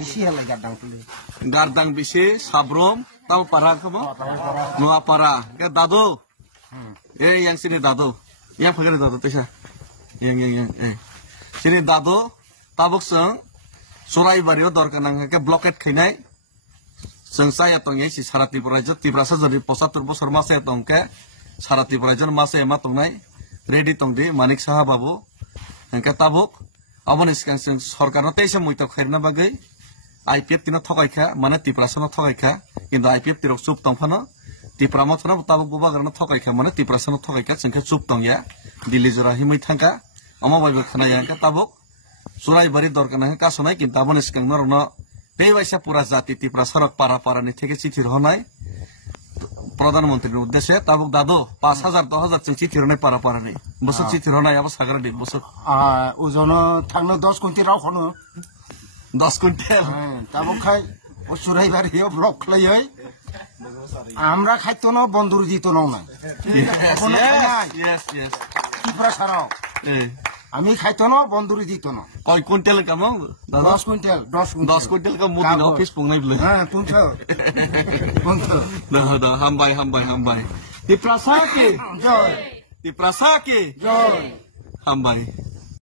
bisi halai gardang tuli. Gardang bisi sabrom tahu para kamu? Nuah para. Ke dado. Yang sini dado. Yang pakai dado tuh yang. Sini dado. Tabuk seng. Surai bario dor kanang ke bloket kene. Seng saya tong yang si syarat diperaja. Tiprasa jadi posat terus hormasa tong ke syarat diperaja masa emat tong nai. Ready tong di manik saha babu. Yang ke tabuk. Abon iskan seng sorkar nate isya muita khairna bagai. IPF tina thokaika mane tiprasa no thokaika. কিন্তু IPF tirok sup tong phano. Tipramot phano tabuk buba garna thokaika mane tiprasa no thokaika sengke sup tong ya. Dili jora himai thangka. Amo baibel khana yang ke tabuk. Surai bari dor kana ka sonai কিন্তু abon iskan norno. Bewaisa pura jati tiprasa rok para ni থেকে চিঠির হনাই প্রধানমন্ত্রীর উদ্দেশ্যে তাবুক দাদু 5000 10000 চিঠির হনাই পারা নেই বছর চিঠির হনাই আবার সাগরা দিন বছর ওজন থাকনো 10 কুইন্টাল রাও খনো 10 কুইন্টাল তাবুক খাই ও সুরাই বাড়িও ব্লক খলাই আমরা খাইতো না বন্ধুর দিত না yes ত্রিপুরা ছাড়াও আমি খাইতো না বন্ধুর দিত না কয় কুইন্টাল কাম 10 কুইন্টাল 10 কুইন্টাল কাম মুদিন অফিস পংনাই বলে হ্যাঁ তুমছো dah hambai Tiprasa ke joy Tiprasa ke joy hambai